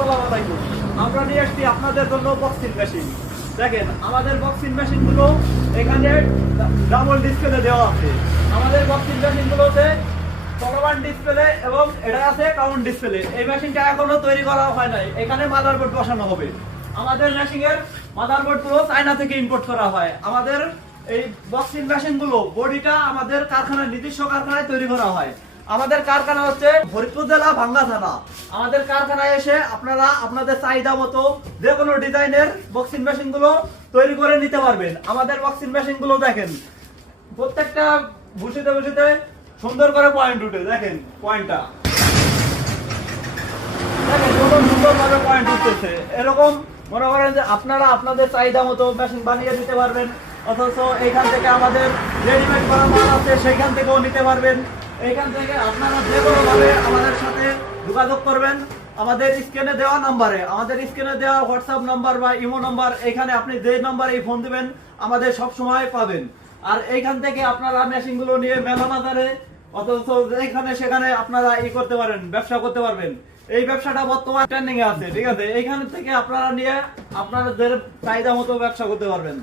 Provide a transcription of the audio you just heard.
আসসালামু আলাইকুম। আমরা নিয়ে আসছি আপনাদের জন্য বক্সিং মেশিন। দেখেন আমাদের বক্সিং মেশিন গুলো এখানে ডাবল ডিসপ্লে দেওয়া আছে। আমাদের বক্সিং মেশিন গুলোতে চলমান ডিসপ্লে এবং এটা আছে কাউন্ট ডিসপ্লে। এই মেশিনটা এখনো তৈরি করা হয় নাই, এখানে মাদারবোর্ড বসানো হবে। আমাদের মেশিনের মাদারবোর্ড গুলো চায়না থেকে ইম্পোর্ট করা হয়। আমাদের এই বক্সিং মেশিন গুলো বডিটা আমাদের কারখানায়, নিজস্ব কারখানায় তৈরি করা হয়। আমাদের কারখানা হচ্ছে ফরিদপুর জেলা ভাঙ্গা থানা। আমাদের কারখানায় এসে আপনারা আপনাদের চাহিদা মতো যে কোনো ডিজাইনের বক্সিং মেশিন গুলো তৈরি করে নিতে পারবেন। আমাদের বক্সিং মেশিন গুলো দেখেন প্রত্যেকটা ভুসিতে ভুসিতে সুন্দর করে পয়েন্ট উঠে, দেখেন পয়েন্টটা দেখেন কত সুন্দর ভাবে পয়েন্ট উঠতেছে। এরকম মনে করেন যে আপনারা আপনাদের চাহিদা মতো মেশিন বানিয়ে দিতে পারবেন, অথচ এইখান থেকে আমাদের রেডিমেড করা মাল আছে সেইখান থেকেও নিতে পারবেন। এইখান থেকে আপনারা যে কোনো ভাবে আমাদের সাথে যোগাযোগ করবেন আমাদের স্ক্রিনে দেওয়া নাম্বারে। আমাদের স্ক্রিনে দেওয়া হোয়াটসঅ্যাপ নাম্বার বা ইমো নাম্বার, এখানে আপনি যে নাম্বারে ফোন দিবেন আমাদের সব সময় পাবেন। আর এইখান থেকে আপনারা মেশিন গুলো নিয়ে মেলা বাজারে অথচ এখানে সেখানে আপনারা করতে পারেন, ব্যবসা করতে পারবেন। এই ব্যবসাটা বর্তমান ট্রেন্ডিং এ আছে, ঠিক আছে। এইখান থেকে আপনারা নিয়ে আপনাদের চাহিদা মতো ব্যবসা করতে পারবেন।